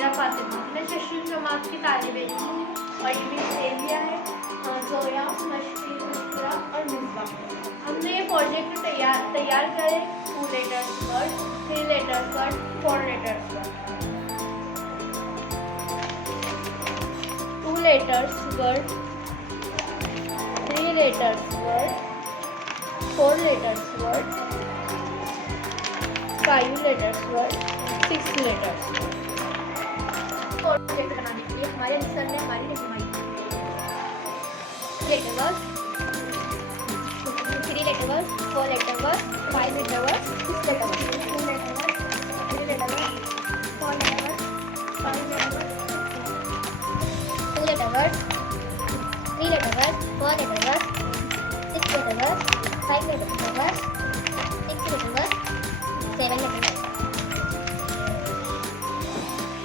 मीरा फातिमा, मैं 6वीं जमात की तालिबे इल्म हूँ और ये मेरी सहेलियाँ हैं जोया, मशफरा और मिसबा। हमने ये प्रोजेक्ट तैयार करे 2 letters word, 3 letters word, 4 letters word. 2 letters word, 3 letters word, 4 letters word, 5 letters word, 6 letters word. Project बनाने के लिए हमारे सर ने हमारी रहनुमाई की। Letter word, 3 letter word, 4 letter word, 5 letter word, 6 letter word.